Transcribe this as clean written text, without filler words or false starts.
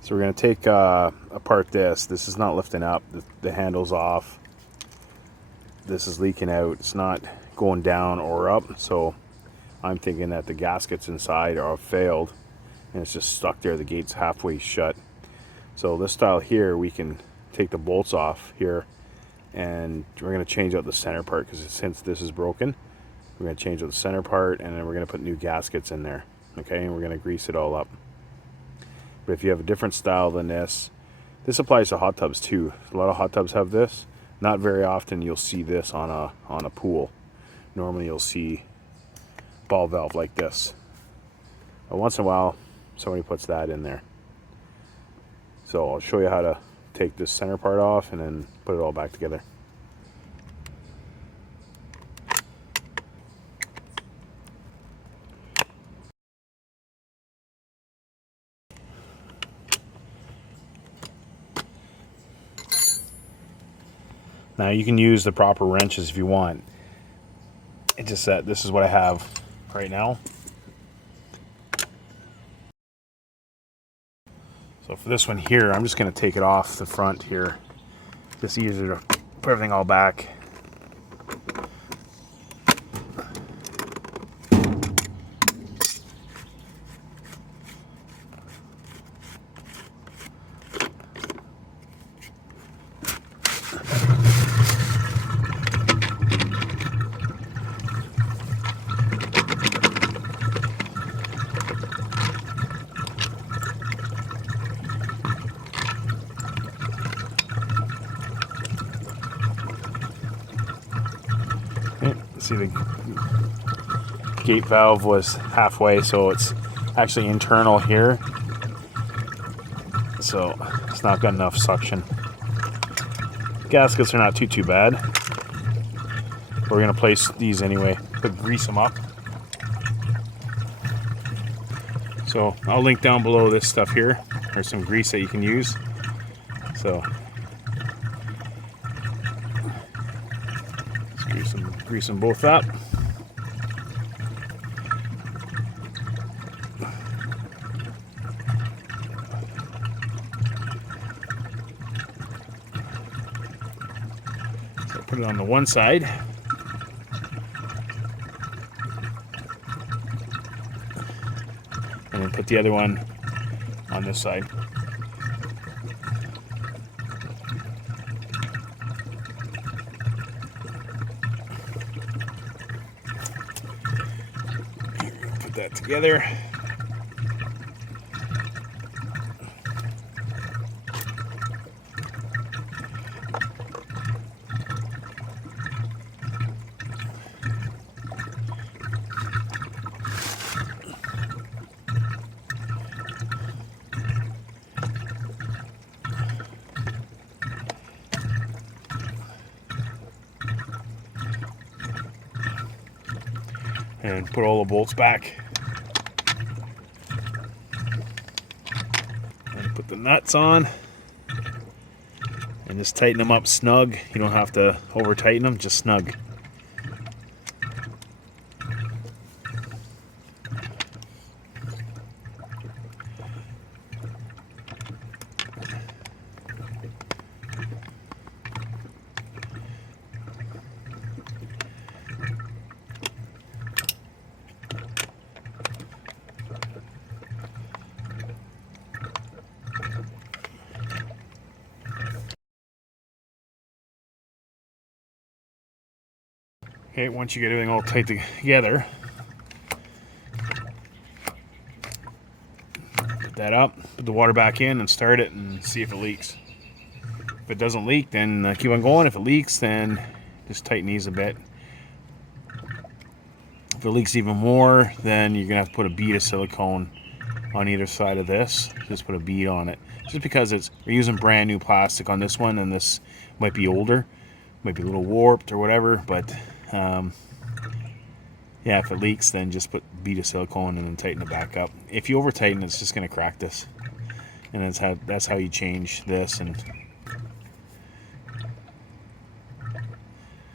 So we're going to take apart this. This is not lifting up. The handle's off. This is leaking out. It's not going down or up. So I'm thinking that the gaskets inside are failed and it's just stuck there. The gate's halfway shut. So this style here, we can take the bolts off here and we're going to change out the center part, because since this is broken, we're going to change out the center part and then we're going to put new gaskets in there. Okay, and we're going to grease it all up. But if you have a different style than this applies to hot tubs too. A lot of hot tubs have this. Not very often you'll see this on a pool. Normally you'll see ball valve like this. But once in a while somebody puts that in there. So I'll show you how to take this center part off and then put it all back together. Now you can use the proper wrenches if you want. It's just that this is what I have right now. So for this one here, I'm just going to take it off the front here. Just easier to put everything all back. See, the gate valve was halfway, so it's actually internal here, so it's not got enough suction. Gaskets are not too bad. We're going to place these anyway, but grease them up. So I'll link down below this stuff here. There's some grease that you can use. So grease them both up. So put it on the one side. And then put the other one on this side. That together. And put all the bolts back. Put the nuts on and just tighten them up snug. You don't have to over tighten them, just snug. Okay, once you get everything all tight together, put that up, put the water back in and start it and see if it leaks. If it doesn't leak, then keep on going. If it leaks, then just tighten these a bit. If it leaks even more, then you're gonna have to put a bead of silicone on either side of this. Just put a bead on it. Just because we're using brand new plastic on this one, and this might be older, might be a little warped or whatever, but yeah, if it leaks, then just put a bead of silicone and then tighten it back up. If you over tighten, it's just going to crack this, and that's how you change this. And